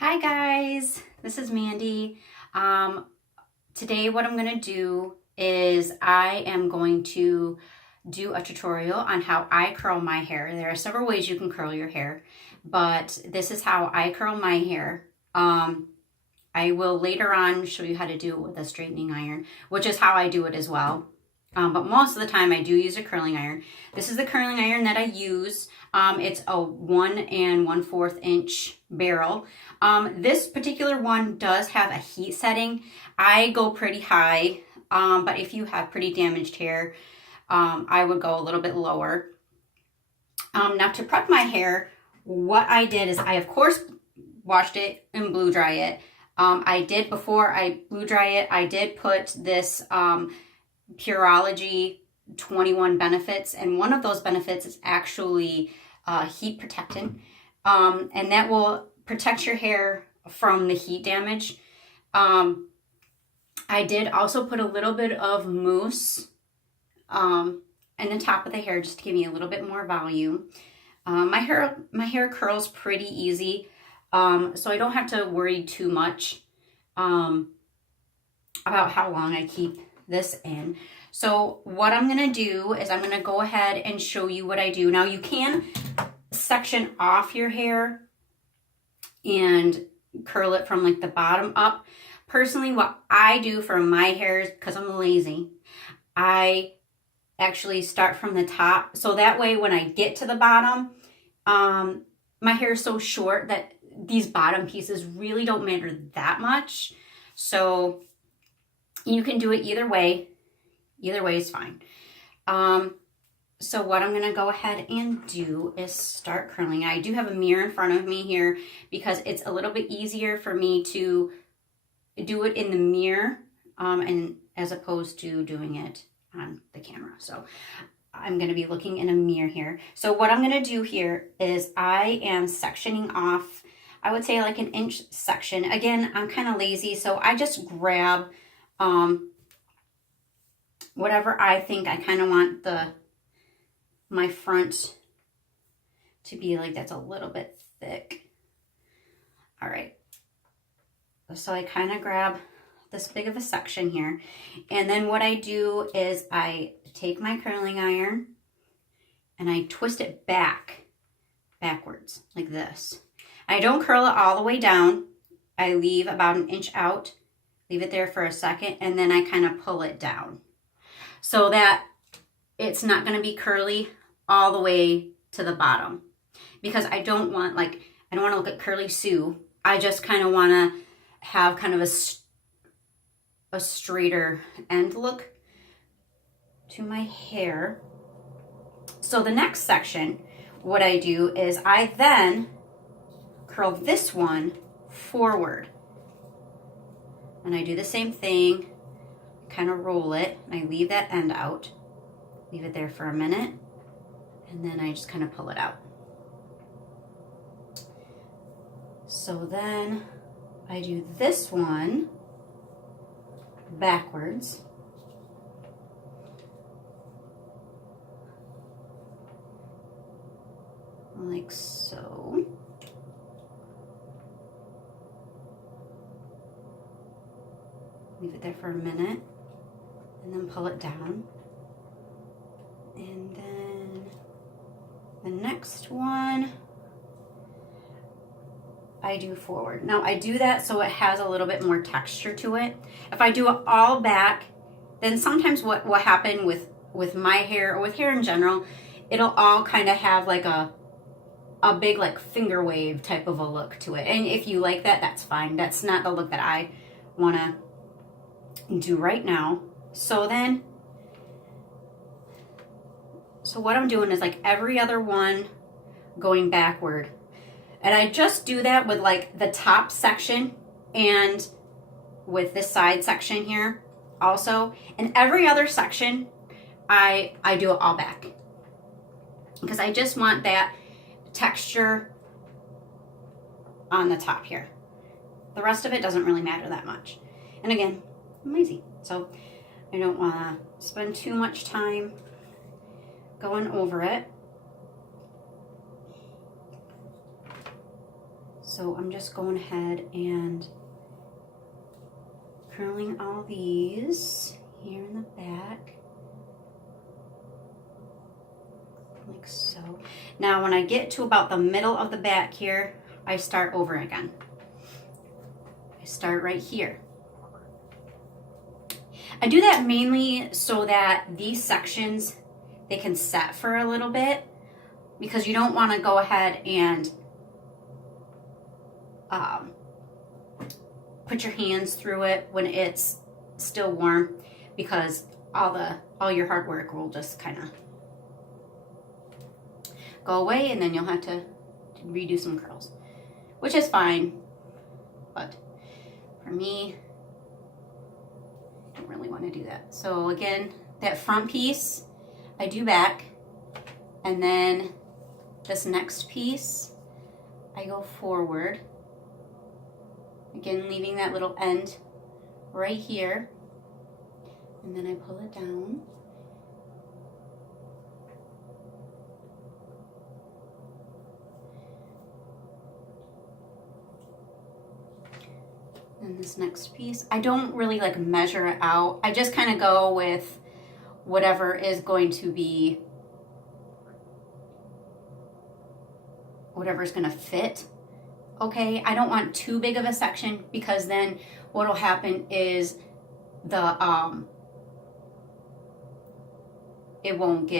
Hi guys, this is Mandy. Today what I'm going to do is I am going to do a tutorial on how I curl my hair. There are several ways you can curl your hair, but this is how I curl my hair. I will later on show you how to do it with a straightening iron, which is how I do it as well. But most of the time I do use a curling iron. This is the curling iron that I use. It's a 1 1/4 inch barrel. This particular one does have a heat setting. I go pretty high, but if you have pretty damaged hair, I would go a little bit lower. Now to prep my hair, what I did is I of course washed it and blow dry it. Before I blow dry it, I did put this Pureology 21 benefits, and one of those benefits is actually heat protectant, and that will protect your hair from the heat damage. I did also put a little bit of mousse in the top of the hair just to give me a little bit more volume. My hair curls pretty easy, so I don't have to worry too much about how long I keep this in. So what I'm going to do is I'm going to go ahead and show you what I do. Now you can section off your hair and curl it from like the bottom up. Personally, what I do for my hair is, because I'm lazy, I actually start from the top. So that way when I get to the bottom, my hair is so short that these bottom pieces really don't matter that much. So you can do it either way. Either way is fine. So what I'm going to go ahead and do is start curling. I do have a mirror in front of me here because it's a little bit easier for me to do it in the mirror and as opposed to doing it on the camera. So I'm going to be looking in a mirror here. So what I'm going to do here is I am sectioning off, I would say like an inch section. Again, I'm kind of lazy, so I just grab whatever I think I kind of want my front to be like, that's a little bit thick. All right. So I kind of grab this big of a section here. And then what I do is I take my curling iron and I twist it backwards like this. I don't curl it all the way down. I leave about an inch out, leave it there for a second, and then I kind of pull it down so that it's not going to be curly all the way to the bottom, because I don't want to look like Curly Sue. I just kind of want to have kind of a straighter end look to my hair. So the next section, what I do is I then curl this one forward. And I do the same thing, kind of roll it, and I leave that end out. Leave it there for a minute, and then I just kind of pull it out. So then I do this one backwards. Like so. Leave it there for a minute, and then pull it down. And then the next one, I do forward. Now I do that so it has a little bit more texture to it. If I do it all back, then sometimes what will happen with my hair or with hair in general, it'll all kind of have like a big like finger wave type of a look to it. And if you like that, that's fine. That's not the look that I want to do right now. So what I'm doing is like every other one going backward. And I just do that with like the top section and with this side section here also. And every other section, I do it all back, because I just want that texture on the top here. The rest of it doesn't really matter that much. And again, I'm lazy, so I don't want to spend too much time going over it. So I'm just going ahead and curling all these here in the back, like so. Now when I get to about the middle of the back here, I start over again. I start right here. I do that mainly so that these sections, they can set for a little bit, because you don't want to go ahead and put your hands through it when it's still warm, because all your hard work will just kind of go away, and then you'll have to redo some curls, which is fine. But for me, I don't really want to do that. So again, that front piece, I do back, and then this next piece, I go forward. Again, leaving that little end right here, and then I pull it down. And this next piece, I don't really like measure it out. I just kind of go with whatever is going to be, whatever's going to fit. Okay, I don't want too big of a section, because then what'll happen is it won't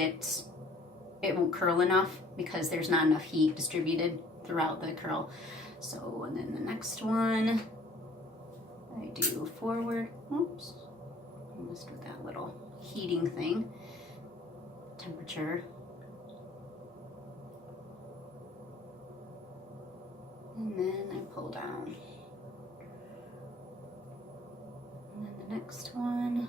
curl enough, because there's not enough heat distributed throughout the curl. So, and then the next one, I do forward. Oops, I messed with that little heating thing. Temperature. And then I pull down. And then the next one.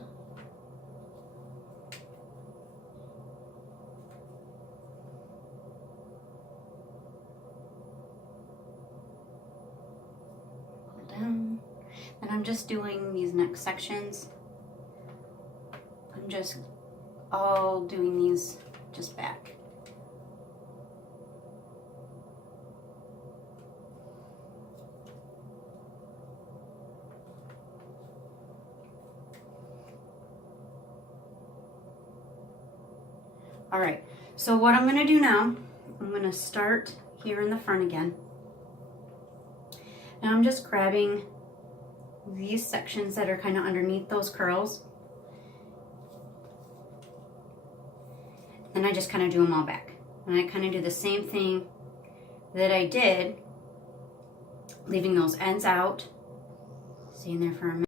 Pull down. And I'm just doing these next sections. I'm just all doing these just back. All right, so what I'm gonna do now, I'm gonna start here in the front again. And I'm just grabbing these sections that are kind of underneath those curls. And I just kind of do them all back. And I kind of do the same thing that I did, leaving those ends out. See in there for a minute.